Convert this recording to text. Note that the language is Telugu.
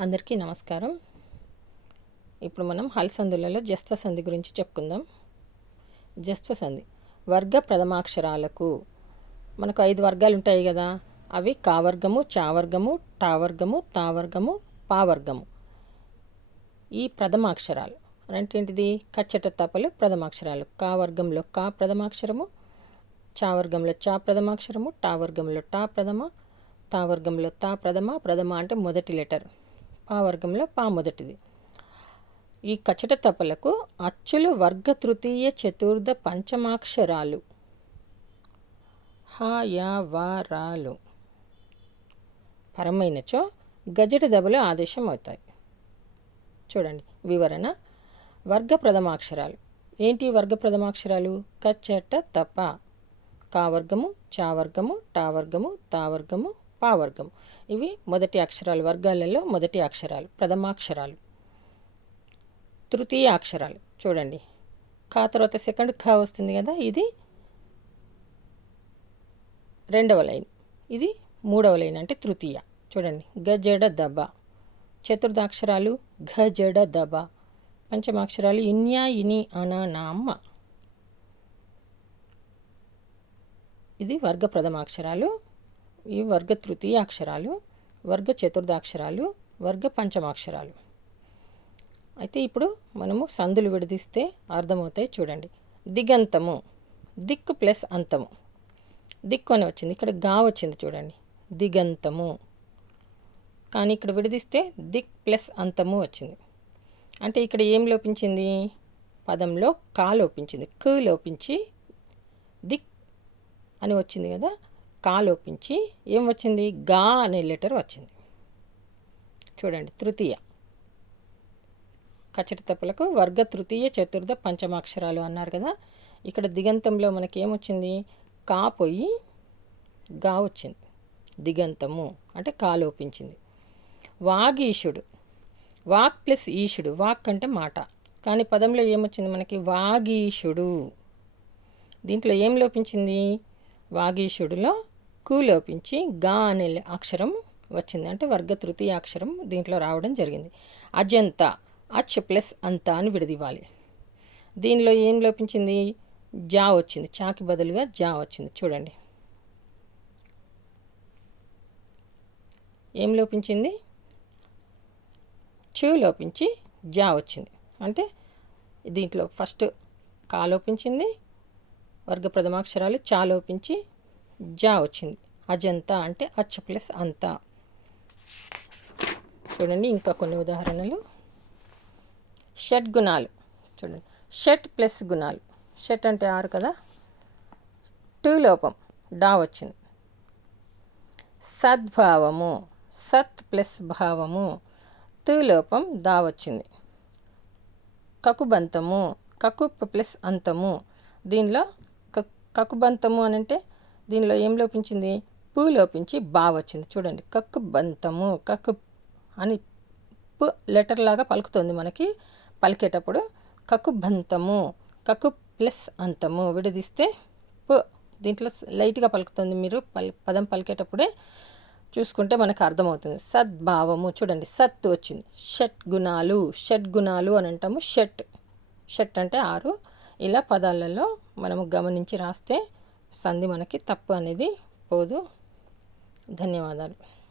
అందరికీ నమస్కారం. ఇప్పుడు మనం హల్సందులలో జస్త సంధి గురించి చెప్పుకుందాం. జస్త సంధి వర్గ ప్రథమాక్షరాలకు మనకు ఐదు వర్గాలు ఉంటాయి కదా. అవి కావర్గము చావర్గము టావర్గము తావర్గము పావర్గము. ఈ ప్రథమాక్షరాలు అంటే ఏంటిది? కచ్చట తపలు ప్రథమాక్షరాలు. కా వర్గంలో కా ప్రథమాక్షరము చావర్గంలో చా ప్రథమాక్షరము టావర్గంలో టా ప్రథమ తావర్గంలో తా ప్రథమ ప్రథమ అంటే మొదటి లెటర్. ఆ వర్గంలో పా మొదటిది. ఈ కచట తపలకు అచ్చులు వర్గ తృతీయ చతుర్థ పంచమాక్షరాలు. హ యా వా రాలు పరమైనచో గజట దెబ్బలు ఆదేశం అవుతాయి చూడండి వివరణ. వర్గ ప్రథమాక్షరాలు. ఏంటి వర్గ ప్రథమాక్షరాలు? కచ్చట తప. కావర్గము చావర్గము టావర్గము తావర్గము వర్గం ఇవి మొదటి అక్షరాలు వర్గాలలో మొదటి అక్షరాలు ప్రథమాక్షరాలు. తృతీయ అక్షరాలు. చూడండి. కా తర్వాత సెకండ్ ఖా వస్తుంది కదా ఇది రెండవ లైన్. ఇది మూడవ లైన్ అంటే తృతీయ. చూడండి. గజడ దబ చతుర్థాక్షరాలు గజడ దబ పంచమాక్షరాలు ఇన్యా ఇని అనా నామ్మ ఇది వర్గ ప్రథమాక్షరాలు. ఈ వర్గ తృతీయ అక్షరాలు వర్గ చతుర్థాక్షరాలు వర్గ పంచమాక్షరాలు. అయితే ఇప్పుడు మనము సందులు విడదీస్తే అర్థమవుతాయి చూడండి. దిగంతము దిక్కు ప్లస్ అంతము. దిక్కు అని వచ్చింది. ఇక్కడ గా వచ్చింది చూడండి. దిగంతము. కానీ ఇక్కడ విడదీస్తే దిక్ ప్లస్ అంతము వచ్చింది. అంటే ఇక్కడ ఏం లోపించింది? పదంలో కా లోపించింది. క లోపించి దిక్ అని వచ్చింది కదా. కా లోపించి ఏం వచ్చింది గా అనే లెటర్ వచ్చింది. చూడండి తృతీయ. కచట తప్పులకు వర్గ తృతీయ చతుర్థ పంచమాక్షరాలు అన్నారు కదా. ఇక్కడ దిగంతంలో మనకి ఏమొచ్చింది? కా పోయి గా వచ్చింది. దిగంతము అంటే కా లోపించింది వాగీషుడు. వాక్ ప్లస్ ఈషుడు. వాక్ అంటే మాట. కానీ పదంలో ఏమొచ్చింది మనకి? వాగీషుడు. దీంట్లో ఏం లోపించింది? వాగీషుడులో కు లోపించి గా అనే అక్షరం వచ్చింది. అంటే వర్గ తృతీయ అక్షరం దీంట్లో రావడం జరిగింది. అజంత అచ్ ప్లస్ అంత అని విడదివ్వాలి దీనిలో ఏం లోపించింది? జా వచ్చింది. చాకి బదులుగా జా వచ్చింది. చూడండి. ఏం లోపించింది? చూ లోపించి జా వచ్చింది. అంటే దీంట్లో ఫస్ట్ కా లోపించింది? వర్గ ప్రథమాక్షరాలు చా లోపించి జా వచ్చింది. అజంతా అంటే అచ్చ ప్లస్ అంతా. చూడండి ఇంకా కొన్ని ఉదాహరణలు. షట్ గుణాలు. చూడండి. షట్ ప్లస్ గుణాలు. షట్ అంటే ఆరు కదా? టూ లోపం. డా వచ్చింది. సద్భావము. సత్ ప్లస్ భావము. తు లోపం దా వచ్చింది. కకుబంతము. కకు ప్లస్ అంతము. దీనిలో కకుబంతము అని అంటే దీనిలో ఏం లోపించింది? పూ లోపించి బా వచ్చింది. చూడండి కక్కు బంతము కక్కు అని పు లెటర్ లాగా పలుకుతుంది మనకి. పలికేటప్పుడు కక్కు బంతము కక్కు ప్లస్ అంతము విడదీస్తే పు దీంట్లో లైట్గా పలుకుతుంది మీరు. పల్ పదం పలికేటప్పుడే చూసుకుంటే మనకు అర్థమవుతుంది. సద్భావము చూడండి సత్ వచ్చింది. షట్ గుణాలు షట్ గుణాలు అని అంటాము. షట్ షట్ అంటే ఆరు. ఇలా పదాలలో మనము గమనించి రాస్తే సంధి మనకి తప్పు అనేది పోదు. ధన్యవాదాలు.